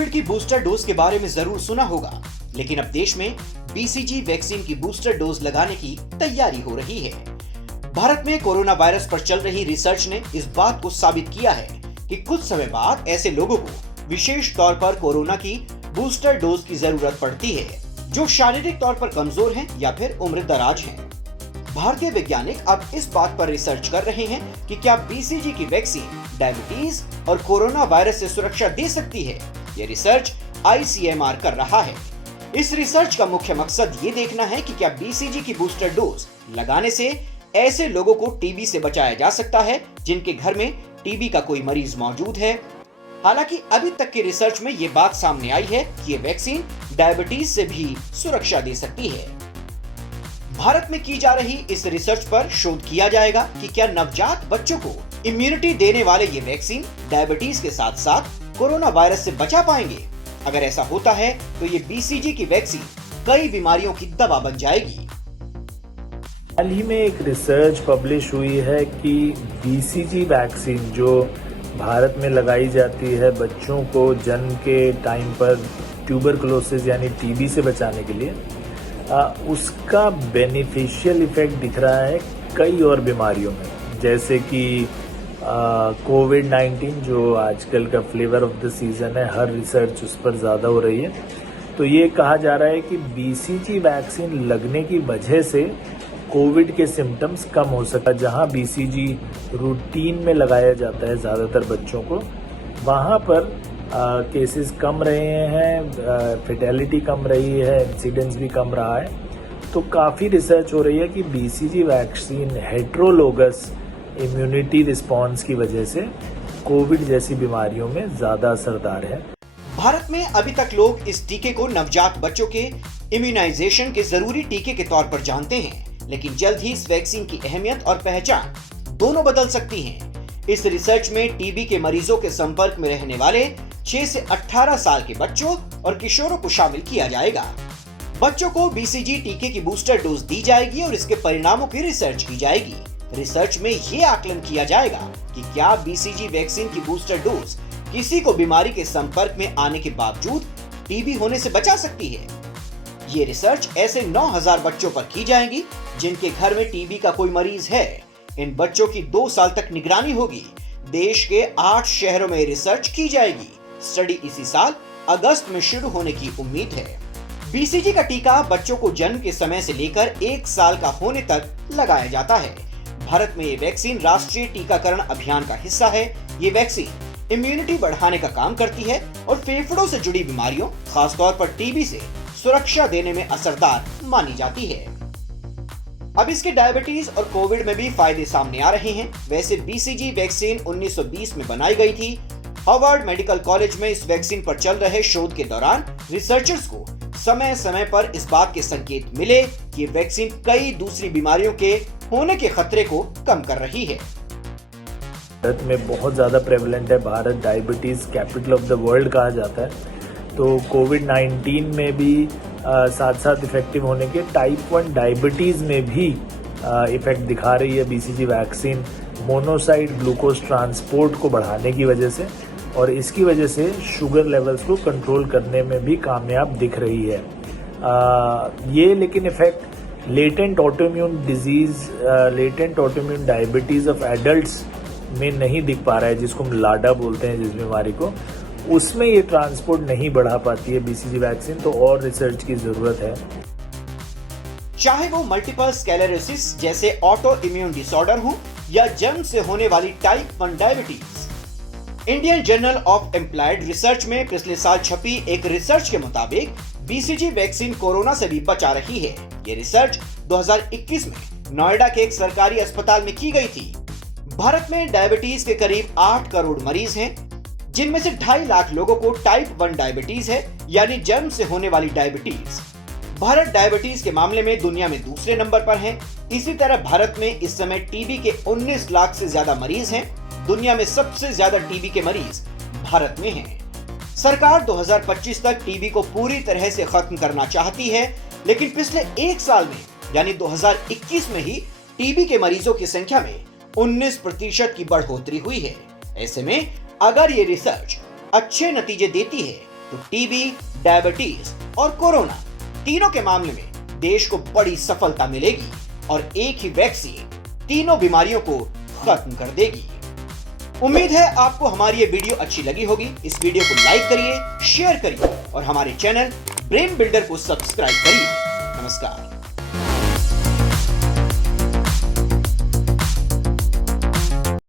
Covid की booster dose के बारे में जरूर सुना होगा, लेकिन अब देश में बीसीजी वैक्सीन की बूस्टर डोज लगाने की तैयारी हो रही है। भारत में कोरोना वायरस पर चल रही रिसर्च ने इस बात को साबित किया है कि कुछ समय बाद ऐसे लोगों को विशेष तौर पर कोरोना की बूस्टर डोज की जरूरत पड़ती है, जो शारीरिक तौर पर कमजोर हैं या फिर उम्र दराज हैं। भारतीय वैज्ञानिक अब इस बात पर रिसर्च कर रहे हैं कि क्या बीसीजी की वैक्सीन डायबिटीज और कोरोना वायरस से सुरक्षा दे सकती है। यह रिसर्च आईसीएमआर कर रहा है। इस रिसर्च का मुख्य मकसद ये देखना है कि क्या बीसीजी की बूस्टर डोज लगाने से ऐसे लोगों को टीबी से बचाया जा सकता है जिनके घर में टीबी का कोई मरीज मौजूद है। हालांकि अभी तक की रिसर्च में ये बात सामने आई है कि ये वैक्सीन डायबिटीज से भी सुरक्षा दे सकती है। भारत में की जा रही इस रिसर्च पर शोध किया जाएगा कि क्या नवजात बच्चों को इम्यूनिटी देने वाले ये वैक्सीन डायबिटीज के साथ साथ कोरोना वायरस से बचा पाएंगे। अगर ऐसा होता है तो ये बीसीजी की वैक्सीन कई बीमारियों की दवा बन जाएगी। हाल ही में एक रिसर्च पब्लिश हुई है कि बीसीजी वैक्सीन जो भारत में लगाई जाती है बच्चों को जन्म के टाइम पर ट्यूबरकुलोसिस यानी टीबी से बचाने के लिए, उसका बेनिफिशियल इफेक्ट दिख रहा है कई और बीमारियों में, जैसे कि कोविड-19 जो आजकल का फ्लेवर ऑफ द सीजन है। हर रिसर्च उस पर ज़्यादा हो रही है। तो ये कहा जा रहा है कि बीसीजी वैक्सीन लगने की वजह से कोविड के सिम्टम्स कम हो सका। जहां बीसीजी रूटीन में लगाया जाता है ज़्यादातर बच्चों को, वहां पर केसेस कम रहे हैं, फेटेलिटी कम रही है, इंसिडेंस भी कम रहा है। तो काफ़ी रिसर्च हो रही है कि BCG vaccine heterologous immunity response की वजह से कोविड जैसी बीमारियों में ज़्यादा असरदार है। भारत में अभी तक लोग इस टीके को नवजात बच्चों के इम्यूनाइजेशन के जरूरी टीके के तौर पर जानते हैं, लेकिन जल्द ही इस वैक्सीन की अहमियत और पहचान दोनों बदल सकती हैं। इस रिसर्च में टीबी के मरीजों के संपर्क में रहने वाले 6 से 18 साल के बच्चों और किशोरों को शामिल किया जाएगा। बच्चों को बीसीजी टीके की बूस्टर डोज दी जाएगी और इसके परिणामों की रिसर्च की जाएगी। रिसर्च में ये आकलन किया जाएगा कि क्या बीसीजी वैक्सीन की बूस्टर डोज किसी को बीमारी के संपर्क में आने के बावजूद टीबी होने से बचा सकती है। ये रिसर्च ऐसे 9000 बच्चों पर की जाएगी जिनके घर में टीबी का कोई मरीज है। इन बच्चों की 2 साल तक निगरानी होगी। देश के 8 शहरों में रिसर्च की जाएगी। स्टडी इसी साल अगस्त में शुरू होने की उम्मीद है। बीसीजी का टीका बच्चों को जन्म के समय से लेकर 1 साल का होने तक लगाया जाता है। भारत में ये वैक्सीन राष्ट्रीय टीकाकरण अभियान का हिस्सा है। ये वैक्सीन इम्यूनिटी बढ़ाने का काम करती है और फेफड़ों से जुड़ी बीमारियों, खासतौर पर टीबी से सुरक्षा देने में असरदार मानी जाती है। अब इसके डायबिटीज और कोविड में भी फायदे सामने आ रहे हैं। वैसे बीसीजी वैक्सीन 1920 में बनाई गई थी। हार्वर्ड मेडिकल कॉलेज में इस वैक्सीन पर चल रहे शोध के दौरान रिसर्चर्स को समय समय पर इस बात के संकेत मिले कि वैक्सीन कई दूसरी बीमारियों के होने के खतरे को कम कर रही है। भारत में बहुत ज़्यादा प्रेवलेंट है। Bharat diabetes capital of the world कहा जाता है। तो कोविड-19 में भी साथ साथ इफेक्टिव होने के टाइप 1 डायबिटीज़ में भी इफेक्ट दिखा रही है BCG vaccine monocyte glucose transport को बढ़ाने की वजह से, और इसकी वजह से शुगर लेवल्स को कंट्रोल करने में भी कामयाब दिख रही है। ये लेकिन effect latent autoimmune disease, latent autoimmune diabetes of adults में नहीं दिख पा रहा है, जिसको हम लाडा बोलते हैं जिस बीमारी को, उसमें ये ट्रांसपोर्ट नहीं बढ़ा पाती है बीसीजी वैक्सीन। तो और रिसर्च की जरूरत है। चाहे वो मल्टीपल स्क्लेरोसिस जैसे ऑटो इम्यून डिसऑर्डर हो या जन्म से होने वाली type 1 diabetes. Indian journal of applied research में पिछले साल छपी एक रिसर्च के मुताबिक बीसीजी वैक्सीन कोरोना से भी बचा रही है। ये रिसर्च 2021 में नोएडा के एक सरकारी अस्पताल में की गई थी। भारत में डायबिटीज के करीब 8 करोड़ मरीज हैं, जिनमें से 2.5 लाख लोगों को टाइप 1 डायबिटीज है, यानी जन्म से होने वाली डायबिटीज। भारत डायबिटीज के मामले में दुनिया में दूसरे नंबर पर है। इसी तरह भारत में इस समय टीबी के 19 लाख से ज्यादा मरीज हैं। दुनिया में सबसे ज्यादा टीबी के मरीज भारत में हैं। सरकार 2025 तक टीबी को पूरी तरह से खत्म करना चाहती है, लेकिन पिछले 1 साल में यानी 2021 में ही टीबी के मरीजों की संख्या में 19% की बढ़ोतरी हुई है। ऐसे में अगर ये रिसर्च अच्छे नतीजे देती है तो टीबी, डायबिटीज और कोरोना तीनों के मामले में देश को बड़ी सफलता मिलेगी और एक ही वैक्सीन तीनों बीमारियों को खत्म कर देगी। उम्मीद है आपको हमारी ये वीडियो अच्छी लगी होगी। इस वीडियो को लाइक करिए, शेयर करिए और हमारे चैनल ब्रेन बिल्डर को सब्सक्राइब करिए। नमस्कार।